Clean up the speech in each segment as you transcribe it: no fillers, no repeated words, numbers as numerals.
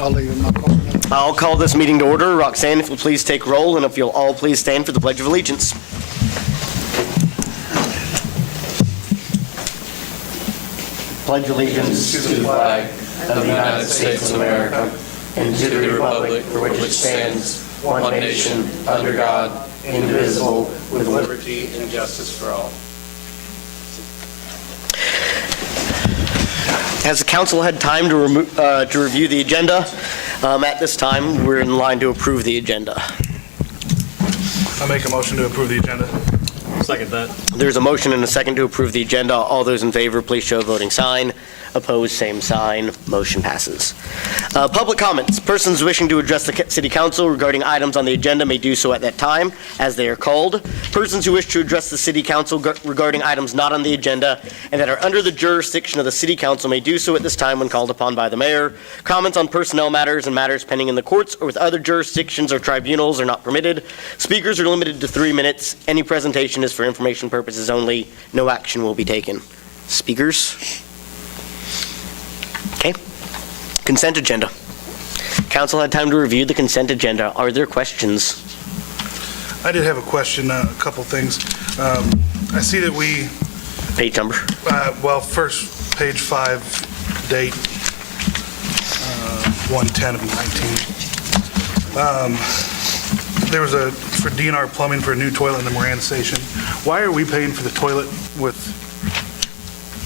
I'll leave it my comment. I'll call this meeting to order. Roxanne, if you'll please take roll, and if you'll all please stand for the Pledge of Allegiance. Pledge allegiance to the flag of the United States of America and to the republic for which it stands, one nation, under God, indivisible, with liberty and justice for all. Has the council had time to review the agenda? At this time, we're in line to approve the agenda. I make a motion to approve the agenda. Second that. There's a motion and a second to approve the agenda. All those in favor, please show a voting sign. Opposed, same sign. Motion passes. Public comments. Persons wishing to address the City Council regarding items on the agenda may do so at that time, as they are called. Persons who wish to address the City Council regarding items not on the agenda and that are under the jurisdiction of the City Council may do so at this time when called upon by the Mayor. Comments on personnel matters and matters pending in the courts or with other jurisdictions or tribunals are not permitted. Speakers are limited to 3 minutes. Any presentation is for information purposes only. No action will be taken. Speakers? Okay. Consent agenda. Council had time to review the consent agenda. Are there questions? I did have a question, a couple things. I see that we, Page number. well, first, page 5, date 110 of 19. There was for DNR Plumbing for a new toilet in the Moran Station. Why are we paying for the toilet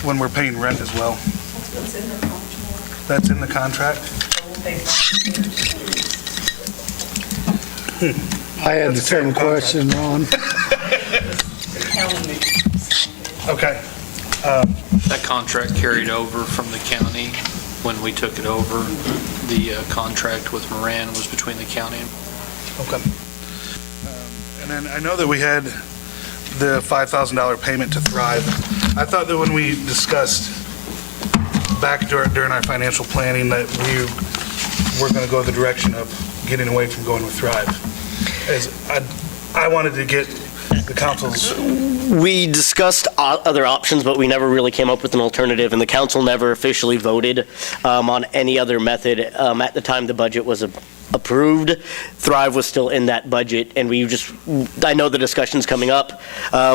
when we're paying rent as well? That's in the contract? I had the same question, Ron. Okay. That contract carried over from the county when we took it over. The contract with Moran was between the county. Okay. And then I know that we had the $5,000 payment to Thrive. I thought that when we discussed back during our financial planning that we were going to go the direction of getting away from going with Thrive. As I wanted to get the council's... We discussed other options, but we never really came up with an alternative, and the council never officially voted on any other method. At the time the budget was approved, Thrive was still in that budget, and I know the discussion's coming up.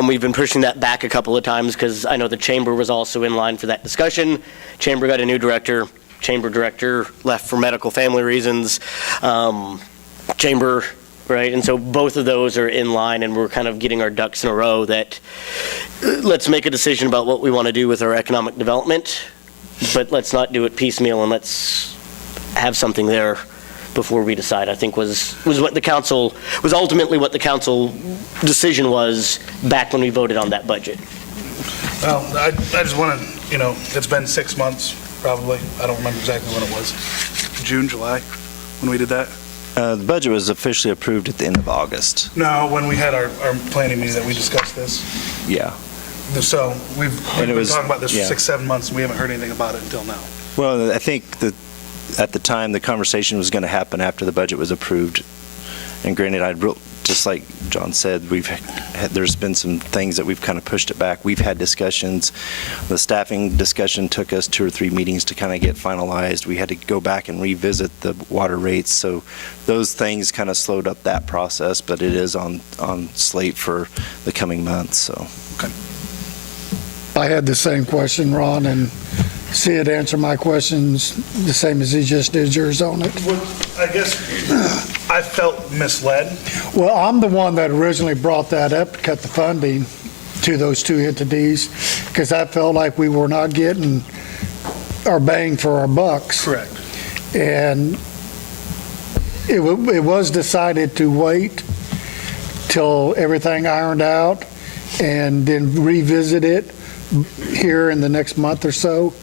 We've been pushing that back a couple of times because I know the chamber was also in line for that discussion. Chamber got a new director. Chamber director left for medical family reasons. Chamber, right? And so both of those are in line, and we're kind of getting our ducks in a row that let's make a decision about what we want to do with our economic development, but let's not do it piecemeal, and let's have something there before we decide, I think was what the council, was ultimately what the council decision was back when we voted on that budget. Well, I just want to, it's been 6 months, probably. I don't remember exactly when it was. June, July, when we did that? The budget was officially approved at the end of August. No, when we had our planning meeting that we discussed this. Yeah. So we've been talking about this for yeah. 6-7 months, and we haven't heard anything about it until now. Well, I think that at the time, the conversation was going to happen after the budget was approved. And granted, just like John said, there's been some things that we've kind of pushed it back. We've had discussions. The staffing discussion took us 2 or 3 meetings to kind of get finalized. We had to go back and revisit the water rates. So those things kind of slowed up that process, but it is on slate for the coming months. So. Okay. I had the same question, Ron, and Sid answered my questions the same as he just did yours on it. Well, I guess I felt misled. Well, I'm the one that originally brought that up to cut the funding to those 2 entities because I felt like we were not getting our bang for our bucks. Correct. And it was decided to wait till everything ironed out and then revisit it here in the next month or so.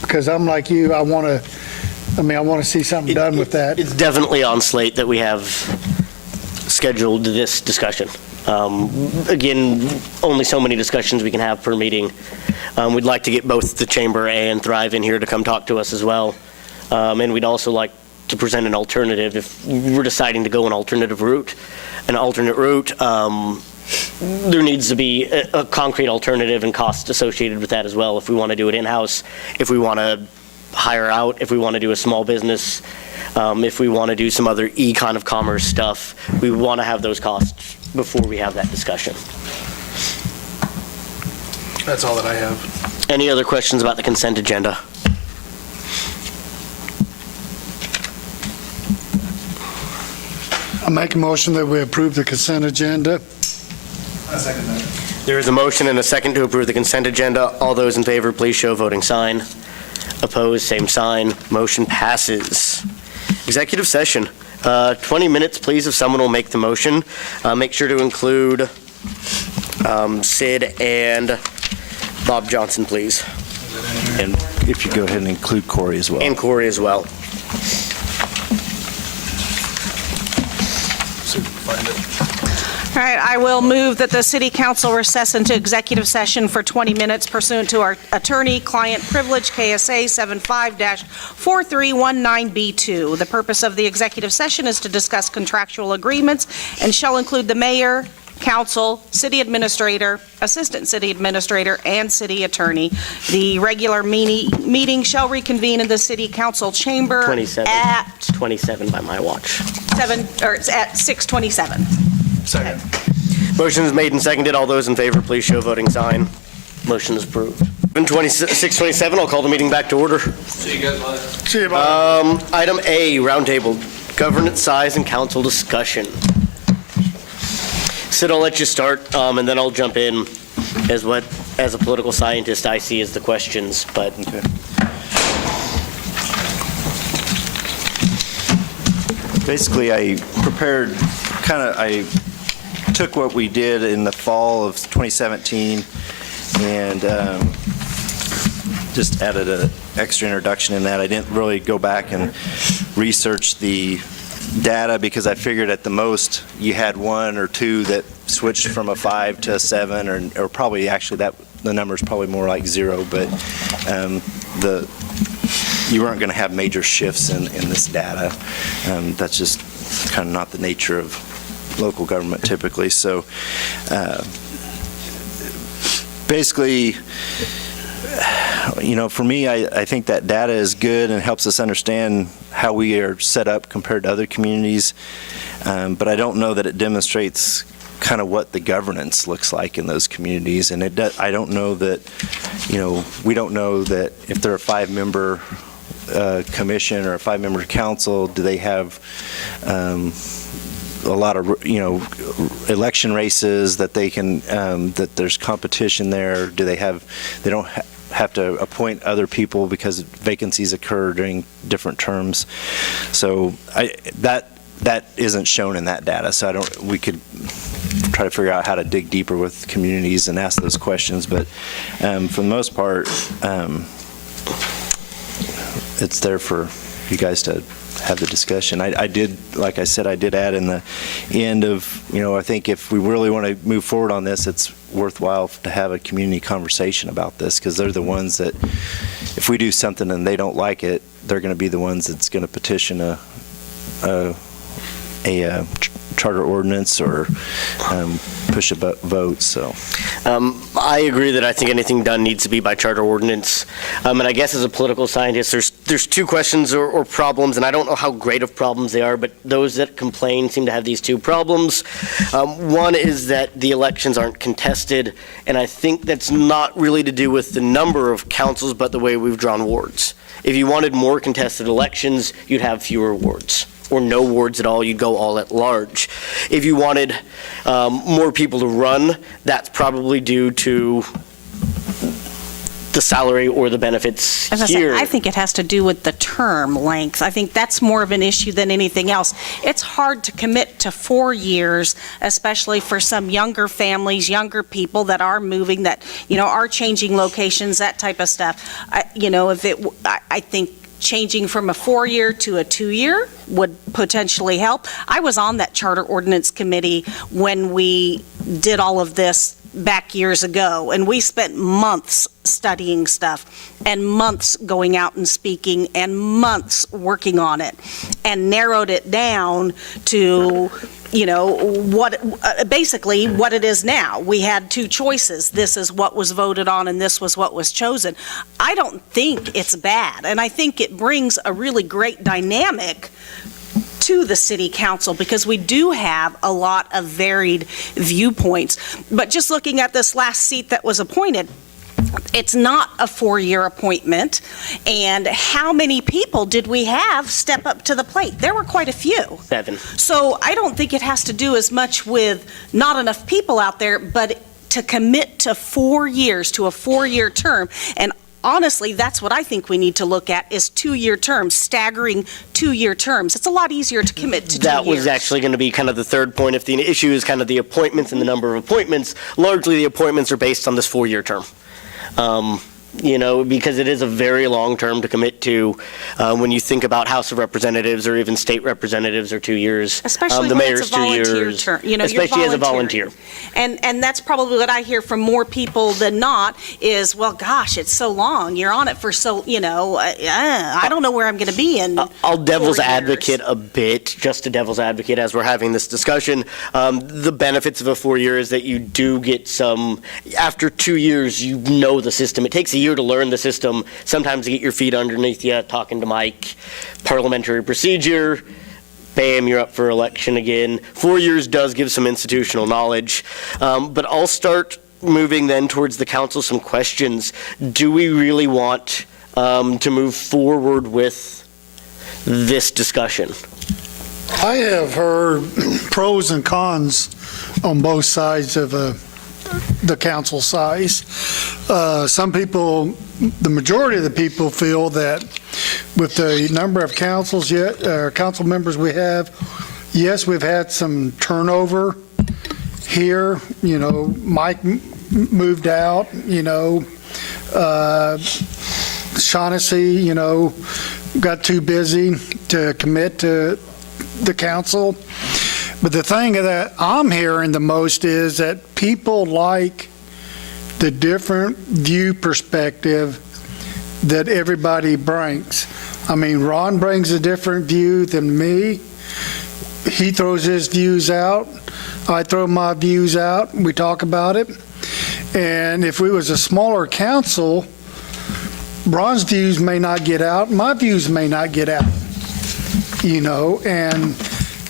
Because I'm like you, I want to see something done with that. It's definitely on slate that we have scheduled this discussion. Again, only so many discussions we can have per meeting. We'd like to get both the Chamber and Thrive in here to come talk to us as well. And we'd also like to present an alternative if we're deciding to go an alternate route. There needs to be a concrete alternative and cost associated with that as well if we want to do it in-house, if we want to hire out, if we want to do a small business, if we want to do some other kind of commerce stuff, we want to have those costs before we have that discussion. That's all that I have. Any other questions about the consent agenda? I make a motion that we approve the consent agenda. I second that. There is a motion and a second to approve the consent agenda. All those in favor, please show voting sign. Opposed, same sign. Motion passes. Executive session. 20 minutes, please, if someone will make the motion. Make sure to include Sid and Bob Johnson, please. And if you go ahead and include Corey as well. And Corey as well. Find it. All right, I will move that the city council recess into executive session for 20 minutes pursuant to our attorney-client privilege, KSA 75-4319B2. The purpose of the executive session is to discuss contractual agreements and shall include the mayor, council, city administrator, assistant city administrator, and city attorney. The regular meeting shall reconvene in the city council chamber 27. at 27 by my watch. it's at 6:27. Second. Motion is made and seconded. All those in favor, please show voting sign. Motion is approved. 6:27, I'll call the meeting back to order. See you guys later. See you, Bob. Item A, roundtable, governance size and council discussion. Sid, I'll let you start, and then I'll jump in as a political scientist I see as the questions, but. Okay. Basically, I took what we did in the fall of 2017 and just added an extra introduction in that. I didn't really go back and research the data because I figured at the most you had one or two that switched from a 5 to a 7, or probably actually the number is probably more like 0, but you weren't going to have major shifts in this data. That's just kind of not the nature of local government typically. So basically, for me, I think that data is good and helps us understand how we are set up compared to other communities, but I don't know that it demonstrates kind of what the governance looks like in those communities. And I don't know that, we don't know that if they're a 5-member commission or a 5-member council, do they have a lot of, election races that they can, that there's competition there? Do they don't have to appoint other people because vacancies occur during different terms? So that isn't shown in that data. So we could try to figure out how to dig deeper with communities and ask those questions. But for the most part, it's there for you guys to have the discussion. I did, like I said, I did add in the end of, I think if we really want to move forward on this, it's worthwhile to have a community conversation about this, because they're the ones that, if we do something and they don't like it, they're going to be the ones that's going to petition a charter ordinance or push a vote. So I agree that I think anything done needs to be by charter ordinance. And I guess as a political scientist, there's two questions or problems, and I don't know how great of problems they are, but those that complain seem to have these two problems. One is that the elections aren't contested, and I think that's not really to do with the number of councils, but the way we've drawn wards. If you wanted more contested elections, you'd have fewer wards, or no wards at all, you'd go all at large. If you wanted more people to run, that's probably due to the salary or the benefits As I here. said, I think it has to do with the term length. I think that's more of an issue than anything else. It's hard to commit to 4 years, especially for some younger families, younger people that are moving, that, are changing locations, that type of stuff. I think changing from a 4-year to a 2-year would potentially help. I was on that charter ordinance committee when we did all of this back years ago, and we spent months studying stuff and months going out and speaking and months working on it and narrowed it down to basically what it is now. We had two choices. This is what was voted on and this was what was chosen. I don't think it's bad, and I think it brings a really great dynamic to the city council because we do have a lot of varied viewpoints. But just looking at this last seat that was appointed, it's not a 4-year appointment. And how many people did we have step up to the plate? There were quite a few. 7. So I don't think it has to do as much with not enough people out there, but to commit to 4 years, to a 4-year term. And honestly, that's what I think we need to look at is 2-year terms, staggering 2-year terms. It's a lot easier to commit to 2 years. That was actually going to be kind of the third point. If the issue is kind of the appointments and the number of appointments, largely the appointments are based on this 4-year term. Because it is a very long term to commit to when you think about House of Representatives or even state representatives are 2 years. Especially the when mayor's it's a volunteer 2 years. term. You're Especially as a volunteer. And that's probably what I hear from more people than not is, well, gosh, it's so long. You're on it for so, I don't know where I'm going to be in I'll devil's 4 years. advocate a bit, just a devil's advocate as we're having this discussion. The benefits of a 4-year is that you do get some, after 2 years, you know the system. It takes a year to learn the system, sometimes to get your feet underneath you, talking to Mike, parliamentary procedure, bam, you're up for election again. 4 years does give some institutional knowledge, but I'll start moving then towards the council some questions. Do we really want to move forward with this discussion? I have heard pros and cons on both sides of the council size. Some people, the majority of the people feel that with the number of council members we have, yes, we've had some turnover here. Mike moved out, Shaughnessy, got too busy to commit to the council. But the thing that I'm hearing the most is that people like the different view perspective that everybody brings. I mean, Ron brings a different view than me. He throws his views out. I throw my views out. We talk about it. And if we was a smaller council, Ron's views may not get out. My views may not get out. And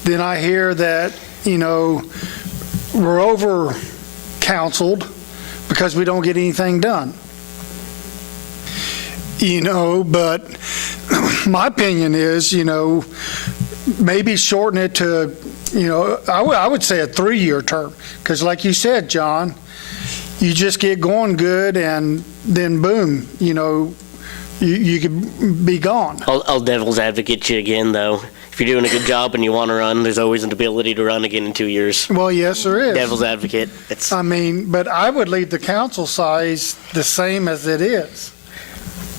then I hear that, we're over-counseled because we don't get anything done. But my opinion is, maybe shorten it to, I would say a 3-year term. Because like you said, John, you just get going good and then boom, you could be gone. I'll devil's advocate you again, though. If you're doing a good job and you want to run, there's always an ability to run again in 2 years. Well, yes, there is. Devil's advocate. But I would leave the council size the same as it is.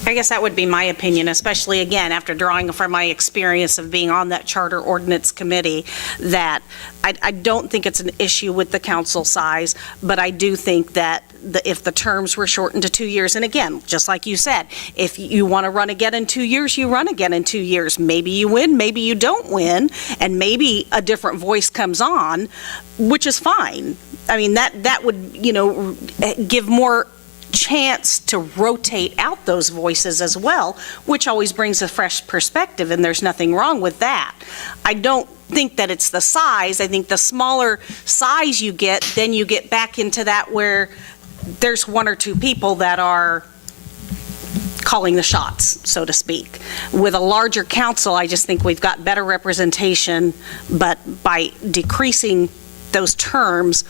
I guess that would be my opinion, especially, again, after drawing from my experience of being on that Charter Ordinance Committee, that I don't think it's an issue with the council size, but I do think that if the terms were shortened to 2 years, and again, just like you said, if you want to run again in 2 years, you run again in 2 years. Maybe you win, maybe you don't win, and maybe a different voice comes on, which is fine. I mean, that would, give more chance to rotate out those voices as well, which always brings a fresh perspective, and there's nothing wrong with that. I don't think that it's the size. I think the smaller size you get, then you get back into that where there's 1 or 2 people that are calling the shots, so to speak. With a larger council, I just think we've got better representation, but by decreasing those terms,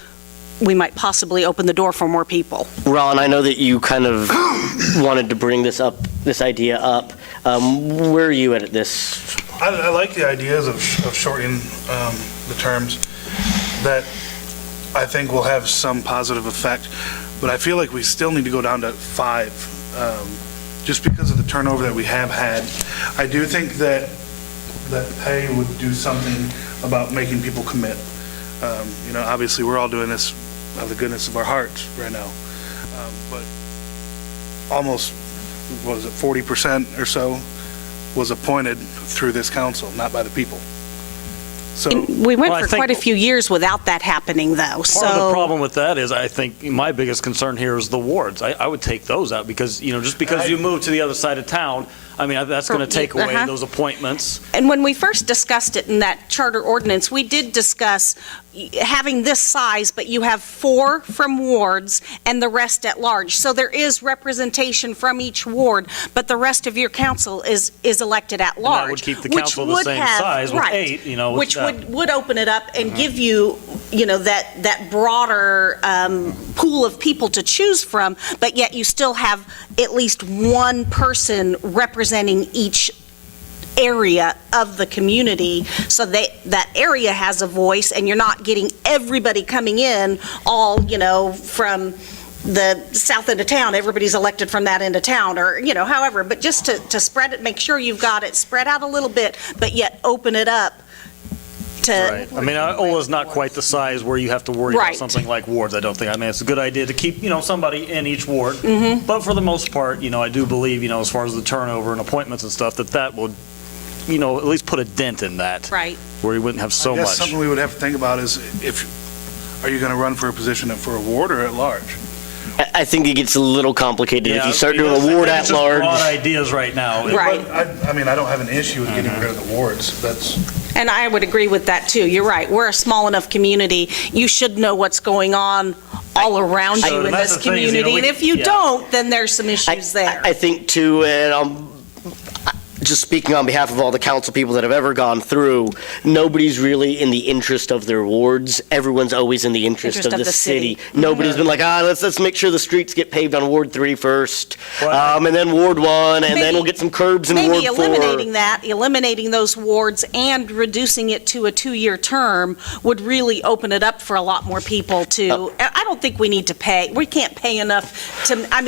we might possibly open the door for more people. Ron, I know that you kind of wanted to bring this idea up. Where are you at this? I like the ideas of shortening the terms. That I think will have some positive effect, but I feel like we still need to go down to 5, just because of the turnover that we have had. I do think that pay would do something about making people commit. Obviously we're all doing this out of the goodness of our hearts right now, but almost, 40% or so was appointed through this council, not by the people. So, We went Well, I for think- quite a few years without that happening, though, so. Part of the problem with that is, I think, my biggest concern here is the wards. I would take those out because, just because you move to the other side of town, I mean, that's going to take away Uh-huh. those appointments. And when we first discussed it in that charter ordinance, we did discuss having this size, but you have 4 from wards and the rest at large. So there is representation from each ward, but the rest of your council is elected at And large. that would keep the which council the would same have- size with right, 8, with Which that. would open it up and give you, that broader pool of people to choose from, but yet you still have at least one person representing each area of the community, so that area has a voice, and you're not getting everybody coming in all, from the south end of town, everybody's elected from that end of town, or, however, but just to spread it, make sure you've got it spread out a little bit, but yet open it up to. Right. I mean, Iola's not quite the size where you have to worry about Right. something like wards, I don't think. I mean, it's a good idea to keep, somebody in each ward. Mm-hmm. But for the most part, I do believe, as far as the turnover and appointments and stuff, that would, at least put a dent in that. Right. Where you wouldn't have so I guess much. something we would have to think about is are you going to run for a position for a ward or at large? I think it gets a little complicated if Yeah, you start doing because a ward it's at just large. broad ideas right now. Right. I mean, I don't have an issue with getting rid of the wards. That's, And I would agree with that, too. You're right. We're a small enough community. You should know what's going on all around So, you in and that's this the thing is, community. we- And if you yeah. don't, then there's some issues there. I think too, and just speaking on behalf of all the council people that have ever gone through, nobody's really in the interest of their wards. Everyone's always in the interest of the city. Nobody's been like, let's make sure the streets get paved on Ward 3 first, and then Ward 1, and then we'll get some curbs in Ward 4. Maybe eliminating those wards and reducing it to a 2-year term would really open it up for a lot more people to, I don't think we need to pay, we can't pay enough to, I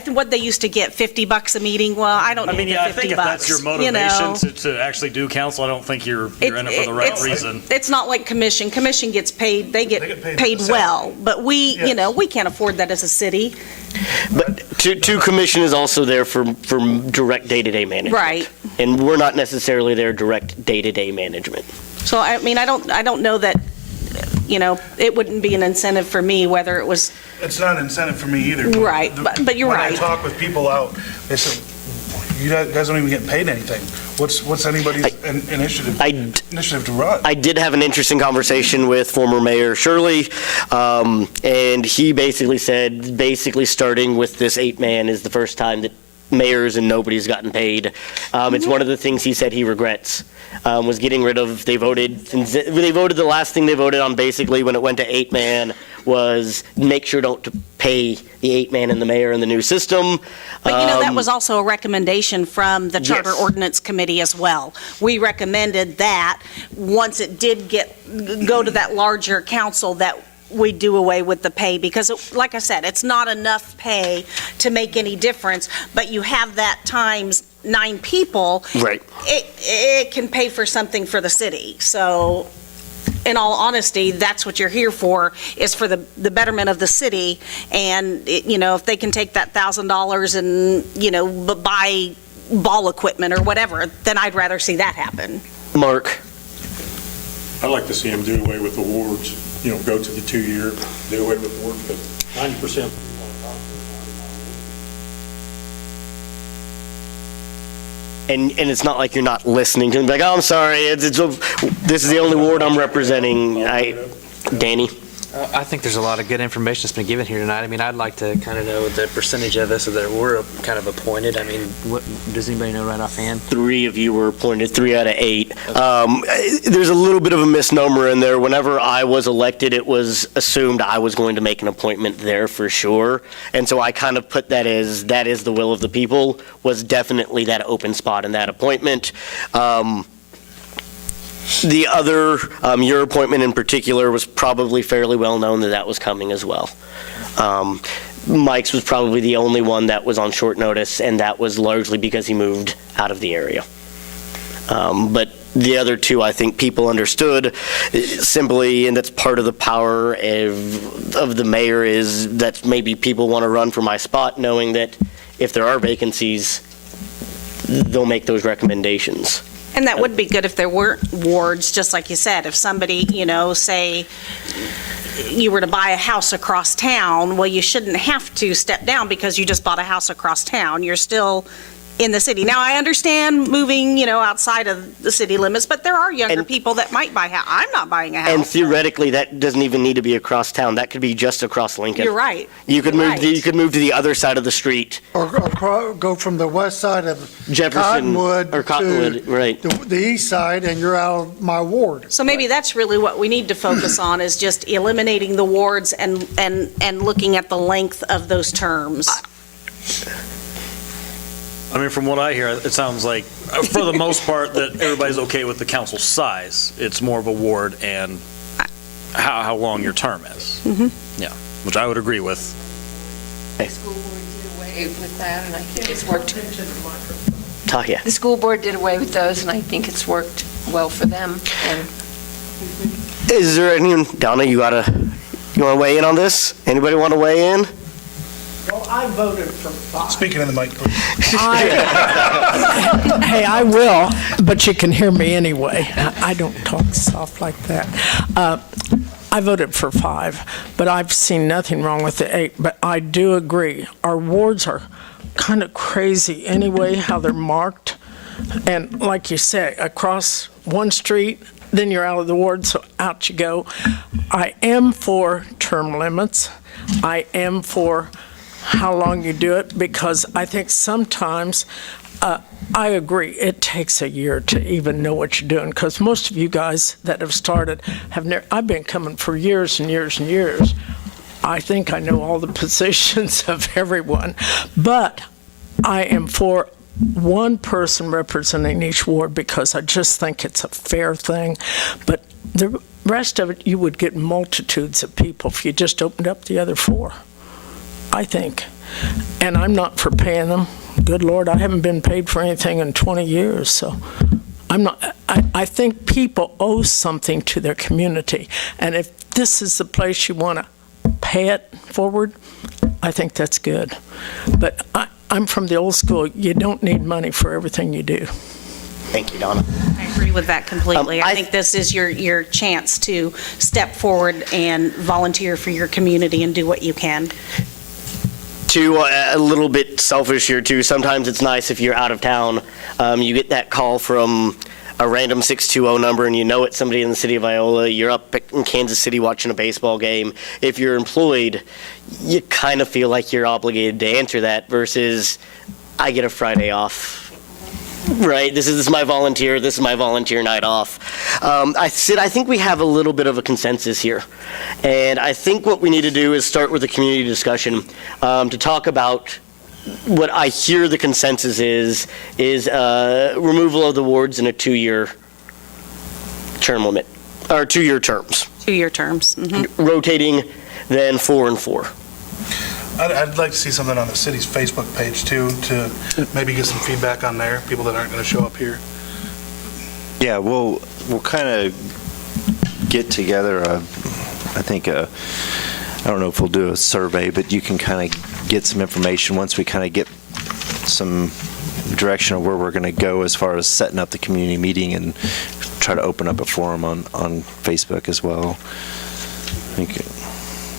think what they used to get, $50 a meeting, well, I don't need Yeah, I the think $50, if that's your you know? motivation to actually do council, I don't think you're in it for the right reason. It's not like commission. Commission gets paid, they get get paid paid the same. well, but we, Yes. we can't afford that as a city. But commission is also there for direct day-to-day management. Right. And we're not necessarily there direct day-to-day management. So, I don't know that, it wouldn't be an incentive for me, whether it was, it's not an incentive for me either. Right, but you're right. When I talk with people out, they say, you guys don't even get paid anything. What's anybody's initiative to run? I did have an interesting conversation with former Mayor Shirley, and he basically said, starting with this 8-man is the first time that mayors and nobody's gotten paid. It's one of the things he said he regrets, was getting rid of, the last thing they voted on basically when it went to 8-man was make sure don't to pay the 8-man and the mayor in the new system. But that was also a recommendation from the Charter Yes. Ordinance Committee as well. We recommended that, once it did go to that larger council, that we do away with the pay, because like I said, it's not enough pay to make any difference, but you have that times 9 people. Right. It can pay for something for the city. So, in all honesty, that's what you're here for, is for the betterment of the city. And, if they can take that $1,000 and, buy ball equipment or whatever, then I'd rather see that happen. Mark? I'd like to see them do away with the wards, go to the 2-year, do away with the wards, because 90%. And it's not like you're not listening to them, like, I'm sorry, this is the only ward I'm representing. Danny? I think there's a lot of good information that's been given here tonight. I mean, I'd like to kind of know the percentage of us that were kind of appointed. I mean, does anybody know right offhand? 3 of you were appointed, 3 out of 8. There's a little bit of a misnomer in there. Whenever I was elected, it was assumed I was going to make an appointment there for sure. And so I kind of put that is the will of the people, was definitely that open spot in that appointment. The other, your appointment in particular, was probably fairly well known that was coming as well. Mike's was probably the only one that was on short notice, and that was largely because he moved out of the area. But the other 2, I think people understood simply, and that's part of the power of the mayor, is that maybe people want to run for my spot, knowing that if there are vacancies, they'll make those recommendations. And that would be good if there weren't wards, just like you said. If somebody, say you were to buy a house across town, well, you shouldn't have to step down because you just bought a house across town. You're still in the city. Now, I understand moving, outside of the city limits, but there are younger people that might buy a house. I'm not buying a house. And theoretically, that doesn't even need to be across town. That could be just across Lincoln. You're right. You could You're move. right. You could move to the other side of the street, Or go from the west side of Jefferson Cottonwood or Cottonwood, right? the east side, and you're out of my ward. So maybe that's really what we need to focus on, is just eliminating the wards and looking at the length of those terms. I mean, from what I hear, it sounds like, for the most part, that everybody's okay with the council size. It's more of a ward and how long your term is. Yeah, which I would agree with. The school board did away with that, and I think it's worked. Yeah. The school board did away with those, and I think it's worked well for them. And Is there anyone, Donna? You want to weigh in on this? Anybody want to weigh in? Well, I voted for 5. Speaking in the mic, please. Hey, I will, but you can hear me anyway. I don't talk soft like that. I voted for 5, but I've seen nothing wrong with the 8. But I do agree, our wards are kind of crazy anyway, how they're marked. And like you say, across one street, then you're out of the ward, so out you go. I am for term limits. I am for how long you do it, because I think sometimes, I agree, it takes a year to even know what you're doing, because most of you guys that have started have never, I've been coming for years and years and years. I think I know all the positions of everyone, but I am for one person representing each ward, because I just think it's a fair thing. But the rest of it, you would get multitudes of people if you just opened up the other 4. I think. And I'm not for paying them. Good Lord, I haven't been paid for anything in 20 years, so I'm not. I think people owe something to their community. And if this is the place you want to pay it forward, I think that's good. But I'm from the old school. You don't need money for everything you do. Thank you, Donna. I agree with that completely. I think this is your chance to step forward and volunteer for your community and do what you can. A little bit selfish here too. Sometimes it's nice if you're out of town, you get that call from a random 620 number and you know it's somebody in the city of Iola. You're up in Kansas City watching a baseball game. If you're employed, you kind of feel like you're obligated to answer that versus I get a Friday off. Right, this is my volunteer night off. I think we have a little bit of a consensus here. And I think what we need to do is start with a community discussion to talk about what I hear the consensus is removal of the wards in a 2-year term limit, or 2-year terms. 2-year terms. Mm-hmm. Rotating, then 4 and 4. I'd like to see something on the city's Facebook page too, to maybe get some feedback on there, people that aren't going to show up here. Yeah, we'll kind of get together, I don't know if we'll do a survey, but you can kind of get some information once we kind of get some direction of where we're going to go as far as setting up the community meeting, and try to open up a forum on Facebook as well.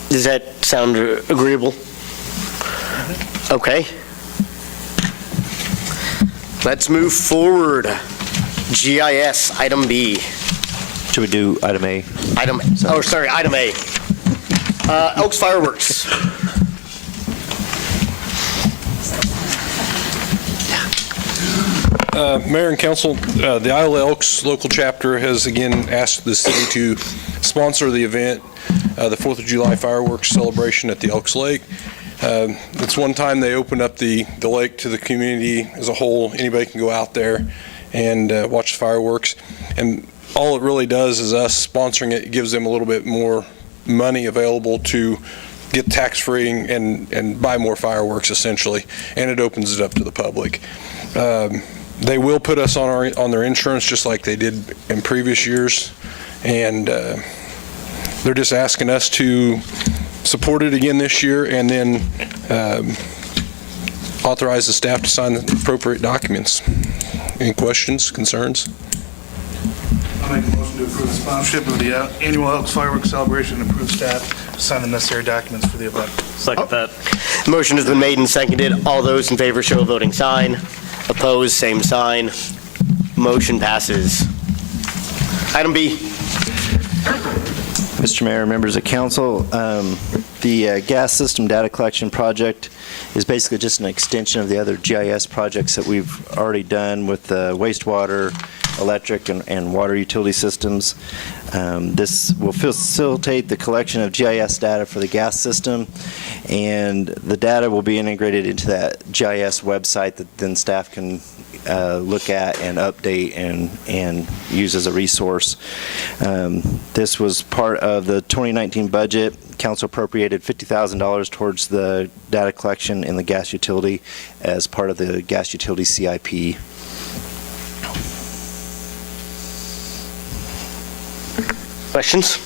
Does that sound agreeable? Okay. Let's move forward. GIS, item B. Should we do item A? Item A. Elks Fireworks. Mayor and council, the Iola Elks local chapter has again asked the city to sponsor the event, the 4th of July fireworks celebration at the Elks Lake. It's one time they open up the lake to the community as a whole. Anybody can go out there and watch the fireworks. And all it really does is us sponsoring it gives them a little bit more money available to get tax-free and buy more fireworks, essentially. And it opens it up to the public. They will put us on their insurance just like they did in previous years. And they're just asking us to support it again this year, and then authorize the staff to sign the appropriate documents. Any questions, concerns? I'll make a motion to approve the sponsorship of the annual Elks Fireworks Celebration and approve staff to sign the necessary documents for the event. Second that. Motion has been made and seconded. All those in favor show a voting sign. Opposed, same sign. Motion passes. Item B. Mr. Mayor, members of council, the gas system data collection project is basically just an extension of the other GIS projects that we've already done with the wastewater, electric, and water utility systems. This will facilitate the collection of GIS data for the gas system, and the data will be integrated into that GIS website that then staff can look at and update and use as a resource. This was part of the 2019 budget. Council appropriated $50,000 towards the data collection in the gas utility as part of the gas utility CIP. Questions?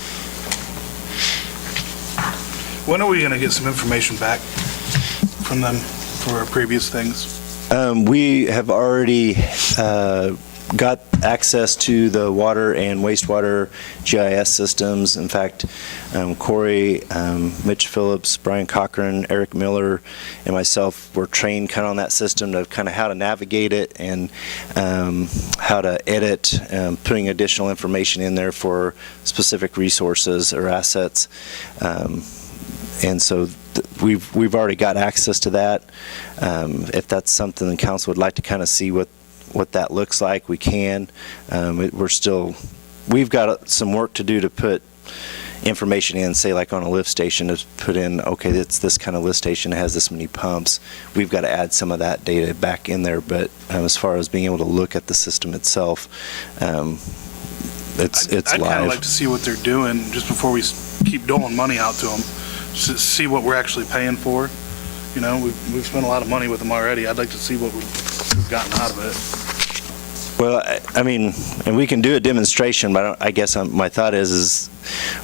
When are we going to get some information back from them for our previous things? We have already got access to the water and wastewater GIS systems. In fact, Corey, Mitch Phillips, Brian Cochran, Eric Miller, and myself were trained kind of on that system to kind of how to navigate it and how to edit, putting additional information in there for specific resources or assets. And so we've already got access to that. If that's something the council would like to kind of see what that looks like, we can. We've got some work to do to put information in, say like on a lift station, to put in, okay, it's this kind of lift station, it has this many pumps. We've got to add some of that data back in there, but as far as being able to look at the system itself, it's I'd live. kind of like to see what they're doing just before we keep doling money out to them, see what we're actually paying for. You know, we've spent a lot of money with them already. I'd like to see what we've gotten out of it. Well, I mean, and we can do a demonstration, but I guess my thought is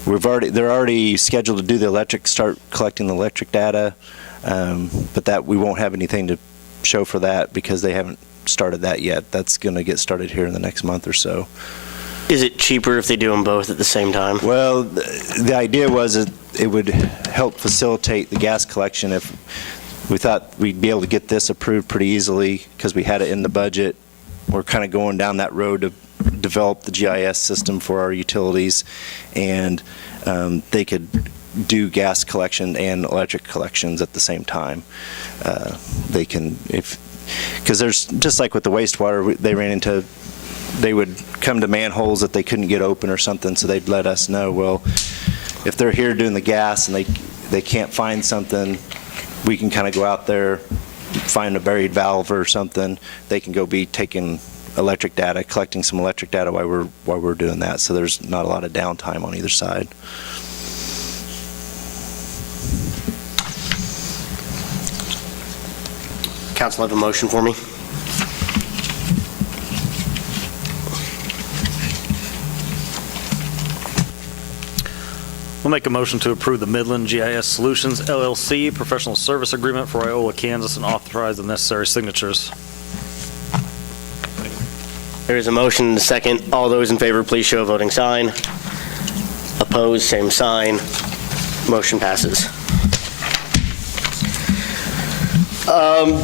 they're already scheduled to do start collecting the electric data, but that we won't have anything to show for that because they haven't started that yet. That's going to get started here in the next month or so. Is it cheaper if they do them both at the same time? Well, the idea was it would help facilitate the gas collection. If we thought we'd be able to get this approved pretty easily because we had it in the budget. We're kind of going down that road to develop the GIS system for our utilities, and they could do gas collection and electric collections at the same time. They can, because there's, just like with the wastewater, they would come to manholes that they couldn't get open or something, so they'd let us know, well, if they're here doing the gas and they can't find something, we can kind of go out there, find a buried valve or something. They can go be taking electric data, collecting some electric data while we're doing that, so there's not a lot of downtime on either side. Council have a motion for me? We'll make a motion to approve the Midland GIS Solutions LLC professional service agreement for Iola, Kansas, and authorize the necessary signatures. There is a motion and a second. All those in favor, please show a voting sign. Opposed, same sign. Motion passes.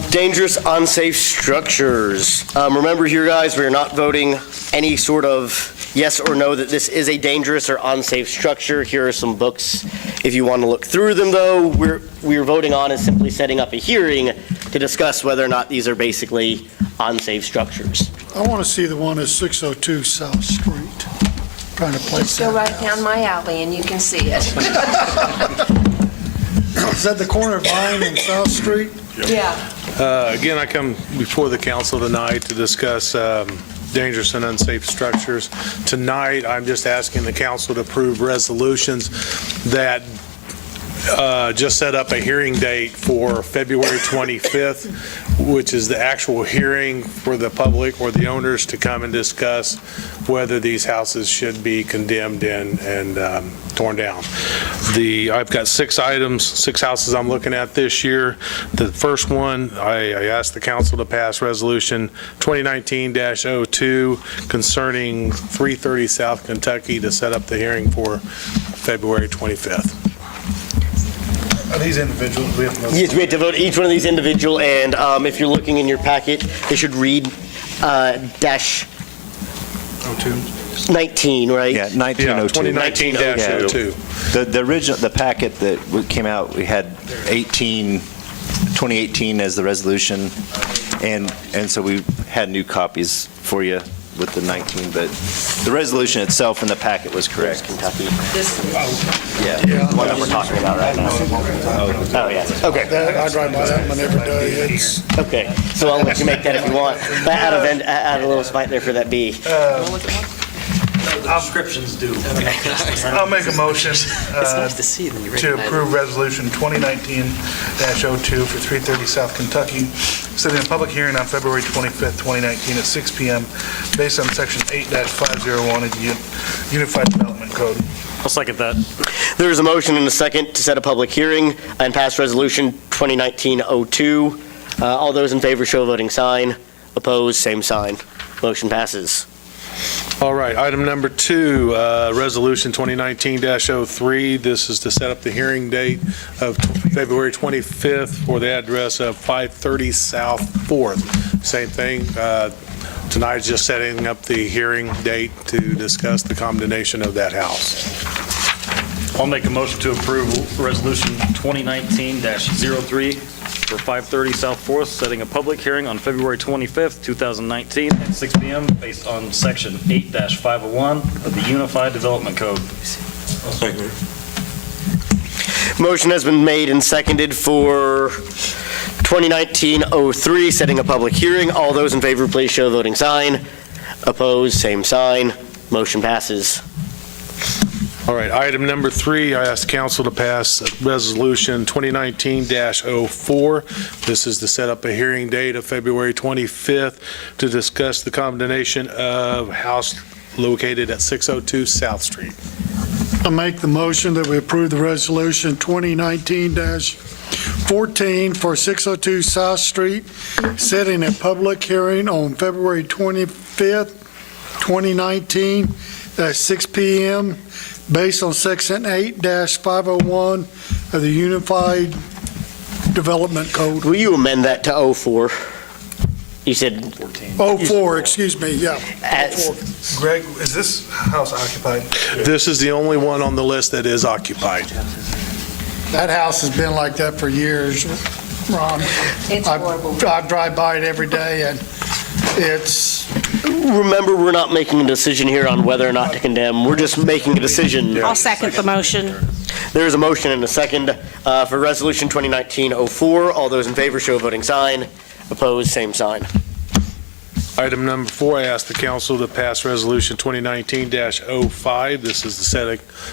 Dangerous, unsafe structures. Remember here, guys, we are not voting any sort of yes or no that this is a dangerous or unsafe structure. Here are some books if you want to look through them, though. We're voting on is simply setting up a hearing to discuss whether or not these are basically unsafe structures. I want to see the one at 602 South Street. Trying to place Just go right down my alley and you can see it. Is that the corner of Vine and South Street? Yeah. Again, I come before the council tonight to discuss dangerous and unsafe structures. Tonight, I'm just asking the council to approve resolutions that just set up a hearing date for February 25th, which is the actual hearing for the public or the owners to come and discuss whether these houses should be condemned and torn down. I've got 6 items, 6 houses I'm looking at this year. The first one, I asked the council to pass resolution 2019-02 concerning 330 South Kentucky to set up the hearing for February 25th. Are these individuals? Yes, we have to vote each one of these individual, and if you're looking in your packet, they should read dash 19, right? Yeah, 1902. 2019-02. The original, the packet that came out, we had 2018 as the resolution, and so we had new copies for you with the 19, but the resolution itself in the packet was correct. Kentucky. Yeah. The one that we're talking about right now. Oh, yeah. Okay. I drive by that one every day. It's, Okay. So I'll let you make that if you want. But add a little spite there for that B. Descriptions do. I'll make a motion It's nice to see them. You to recognize approve resolution 2019-02 for 330 South Kentucky, setting a public hearing on February 25th, 2019 at 6 p.m. based on section 8-501 of the Unified Development Code. I'll second that. There is a motion and a second to set a public hearing and pass resolution 2019-02. All those in favor show a voting sign. Opposed, same sign. Motion passes. All right, item number 2, resolution 2019-03. This is to set up the hearing date of February 25th for the address of 530 South 4th. Same thing. Tonight is just setting up the hearing date to discuss the condemnation of that house. I'll make a motion to approve resolution 2019-03 for 530 South 4th, setting a public hearing on February 25th, 2019 at 6 p.m. based on section 8-501 of the Unified Development Code. Motion has been made and seconded for 2019-03, setting a public hearing. All those in favor, please show a voting sign. Opposed, same sign. Motion passes. All right, item number 3, I asked council to pass resolution 2019-04. This is to set up a hearing date of February 25th to discuss the condemnation of house located at 602 South Street. I make the motion that we approve the resolution 2019-14 for 602 South Street, setting a public hearing on February 25th, 2019 at 6 p.m. based on section 8-501 of the Unified Development Code. Will you amend that to 04? You said 04, excuse me, yeah. Greg, is this house occupied? This is the only one on the list that is occupied. That house has been like that for years, Ron. It's horrible. I drive by it every day, and it's, Remember, we're not making a decision here on whether or not to condemn. We're just making a decision. I'll second the motion. There is a motion and a second for resolution 2019-04. All those in favor show a voting sign. Opposed, same sign. Item number 4, I asked the council to pass resolution 2019-05. This is to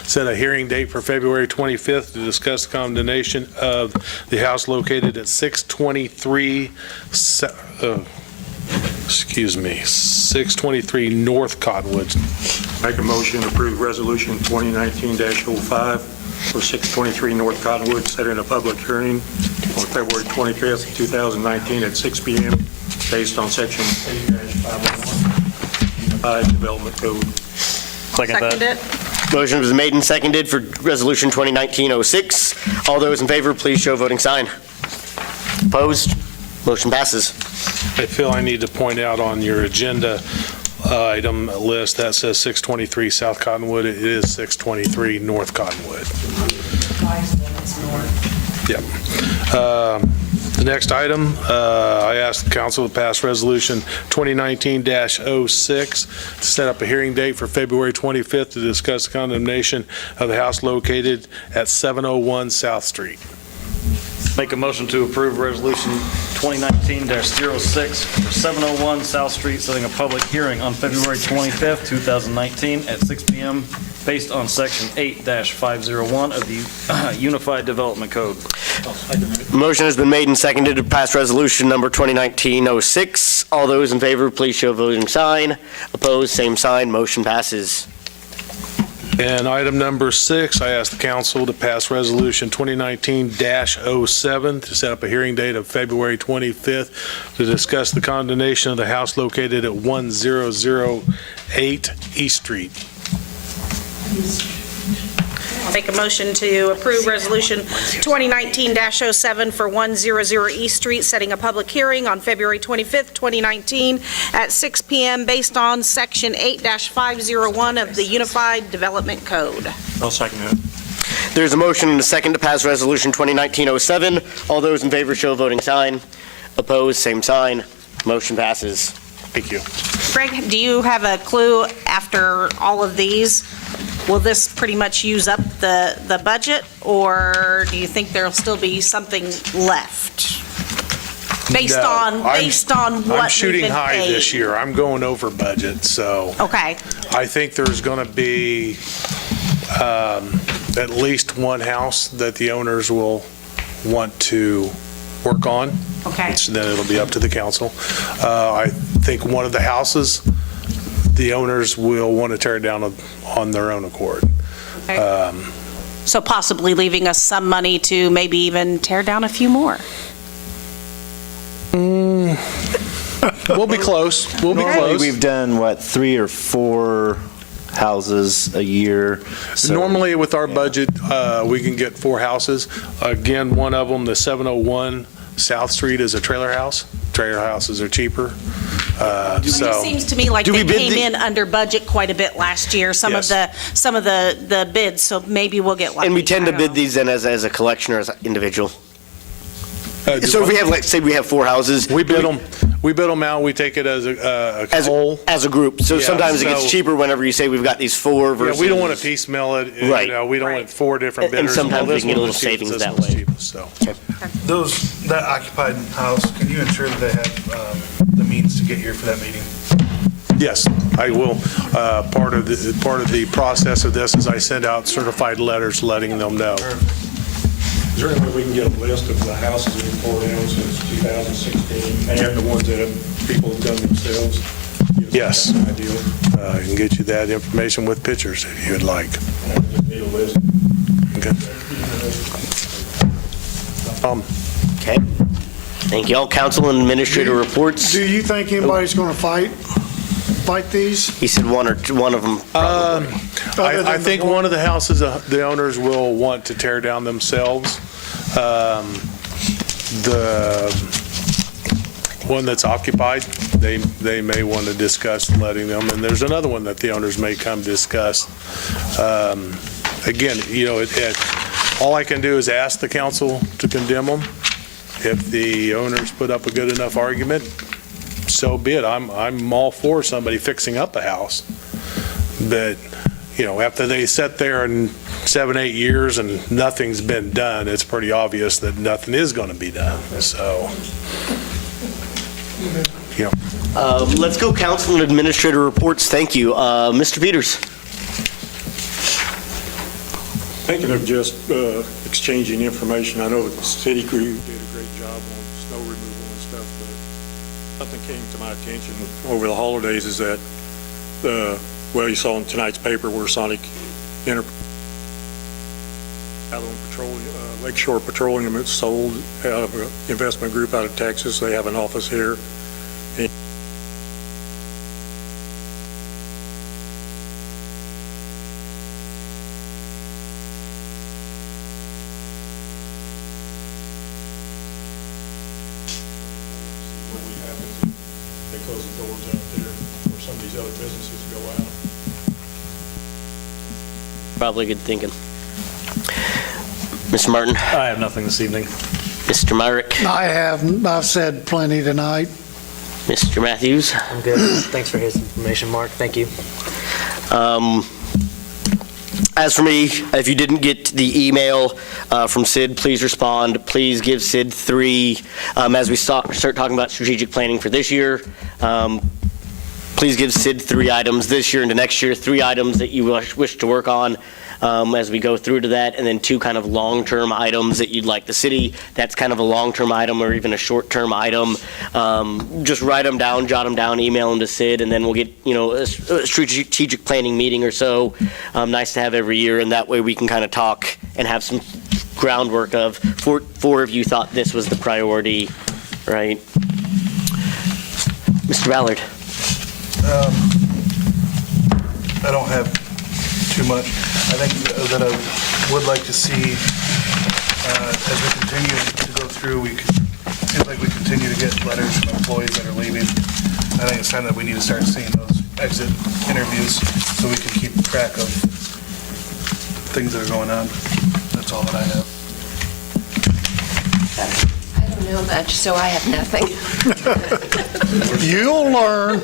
set a hearing date for February 25th to discuss the condemnation of the house located at 623 North Cottonwood. Make a motion to approve resolution 2019-05 for 623 North Cottonwood, setting a public hearing on February 25th, 2019 at 6 p.m. based on section 8-501 Unified Development Code. Second that. Second it. Motion was made and seconded for resolution 2019-06. All those in favor, please show a voting sign. Opposed? Motion passes. I feel I need to point out on your agenda item list that says 623 South Cottonwood. It is 623 North Cottonwood. Yep. The next item, I asked the council to pass resolution 2019-06 to set up a hearing date for February 25th to discuss the condemnation of the house located at 701 South Street. Make a motion to approve Resolution 2019-06 for 701 South Street, setting a public hearing on February 25th, 2019 at 6 p.m. based on Section 8-501 of the Unified Development Code. Motion has been made and seconded to pass resolution number 2019-06. All those in favor, please show voting sign. Opposed, same sign. Motion passes. And item number 6, I ask the council to pass resolution 2019-07 to set up a hearing date of February 25th to discuss the condemnation of the house located at 1008 East Street. I'll make a motion to approve Resolution 2019-07 for 100 East Street, setting a public hearing on February 25th, 2019 at 6 p.m. based on Section 8-501 of the Unified Development Code. I'll second that. There's a motion and a second to pass resolution 2019-07. All those in favor show voting sign. Opposed, same sign. Motion passes. Thank you. Greg, do you have a clue after all of these? Will this pretty much use up the budget, or do you think there'll still be something left? Based No, on what I'm shooting we've been high paid? this year. I'm going over budget, so Okay, I think there's going to be at least one house that the owners will want to work on. okay. Then it'll be up to the council. I think one of the houses, the owners will want to tear down on their own accord. So possibly leaving us some money to maybe even tear down a few more. We'll be close. We'll be Normally, close. we've done, 3 or 4 houses a year. So Normally, with our budget, we can get 4 houses. Again, one of them, the 701 South Street, is a trailer house. Trailer houses are cheaper. It just seems to me like Do we they bid came the- in under budget quite a bit last year, some of the bids, so maybe we'll get lucky. And we tend to I don't bid know. these then as a collection or as an individual. do So if what? we have, like, say we have 4 houses. We bid them out, we take it as a whole. As a group. So Yeah, sometimes it gets so- cheaper whenever you say we've got these 4 Yeah, versus. we don't want to piecemeal it. Right. We don't want 4 different And bidders. sometimes Well, we can this get a one little was cheapest, savings this that one's way. cheapest, so. That occupied house, can you ensure that they have the means to get here for that meeting? Yes, I will. Part of the process of this is I send out certified letters letting them know. Is there any way we can get a list of the houses that we've tore down since 2016 and the ones that people have done themselves? Give us Yes. some idea. I can get you that information with pictures if you'd like. I just need a list. Okay. Okay. Thank you all. Council and administrator reports. Do you think anybody's going to fight these? He said one of them probably. I think one of the houses, the owners will want to tear down themselves. The one that's occupied, they may want to discuss letting them, and there's another one that the owners may come discuss. Again, all I can do is ask the council to condemn them. If the owners put up a good enough argument, so be it. I'm all for somebody fixing up a house. But, after they sit there in 7, 8 years and nothing's been done, it's pretty obvious that nothing is going to be done. So, Let's go council and administrator reports. Thank you. Mr. Peters. Thinking of just exchanging information, I know the city crew did a great job on snow removal and stuff, but something came to my attention over the holidays is that, you saw in tonight's paper where Sonic Lakeshore Petroleum is sold out of an investment group out of Texas. They have an office here. What happens if they close the doors out there for some of these other businesses to go out? Probably good thinking. Mr. Martin. I have nothing this evening. Mr. Myrick. I've said plenty tonight. Mr. Matthews. I'm good. Thanks for his information, Mark. Thank you. As for me, if you didn't get the email from Sid, please respond. Please give Sid 3, as we start talking about strategic planning for this year. Please give Sid 3 items this year into next year, 3 items that you wish to work on as we go through to that, and then 2 kind of long-term items that you'd like the city. That's kind of a long-term item or even a short-term item. Just write them down, jot them down, email them to Sid, and then we'll get, a strategic planning meeting or so. Nice to have every year, and that way we can kind of talk and have some groundwork of 4 of you thought this was the priority, right? Mr. Ballard. I don't have too much. I think that I would like to see, as we continue to go through, it seems like we continue to get letters from employees that are leaving. I think it's time that we need to start seeing those exit interviews so we can keep track of things that are going on. That's all that I have. I don't know much, so I have nothing. You'll learn.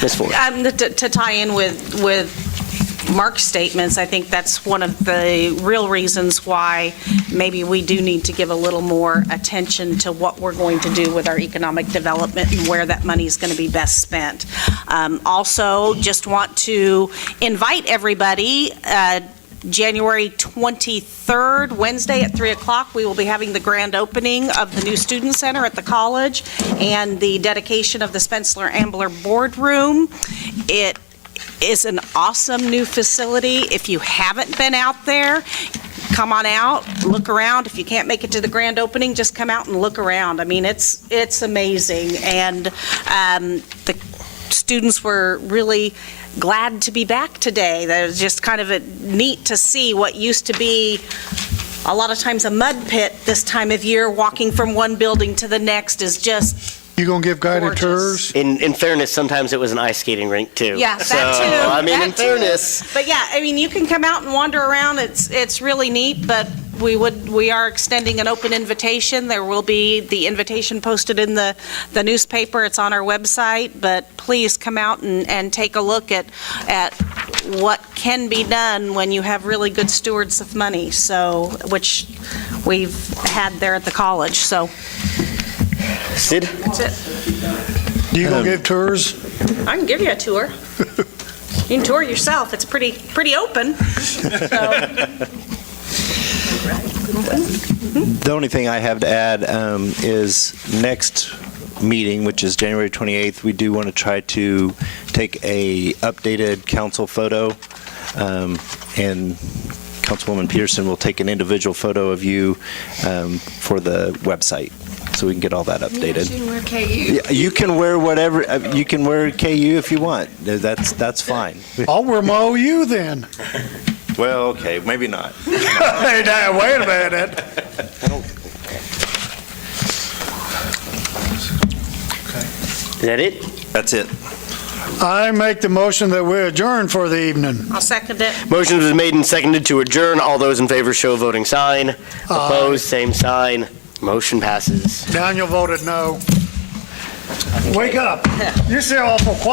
Ms. Ford. To tie in with Mark's statements, I think that's one of the real reasons why maybe we do need to give a little more attention to what we're going to do with our economic development and where that money is going to be best spent. Also, just want to invite everybody, January 23rd, Wednesday at 3 o'clock, we will be having the grand opening of the new Student Center at the college and the dedication of the Spencer Ambler Boardroom. It is an awesome new facility. If you haven't been out there, come on out, look around. If you can't make it to the grand opening, just come out and look around. I mean, it's amazing. And the students were really glad to be back today. That was just kind of neat to see what used to be a lot of times a mud pit this time of year. Walking from one building to the next is just You gonna give guided gorgeous. tours? In fairness, sometimes it was an ice skating rink too. Yeah, So, that too. I mean, that in too. fairness. But yeah, I mean, you can come out and wander around. It's really neat, but we are extending an open invitation. There will be the invitation posted in the newspaper. It's on our website, but please come out and take a look at what can be done when you have really good stewards of money, so, which we've had there at the college, so. Sid? That's it. You gonna give tours? I can give you a tour. You can tour yourself. It's pretty open. So. The only thing I have to add is next meeting, which is January 28th, we do want to try to take a updated council photo, and Councilwoman Peterson will take an individual photo of you for the website, so we can get all that updated. You can wear KU. Yeah, you can wear whatever, you can wear KU if you want. That's fine. I'll wear my OU then. Well, okay, maybe not. Hey, now, wait a minute. Is that it? That's it. I make the motion that we adjourn for the evening. I'll second it. Motion was made and seconded to adjourn. All those in favor show a voting sign. Opposed, same sign. Motion passes. Daniel voted no. Wake up. You're still awful quiet.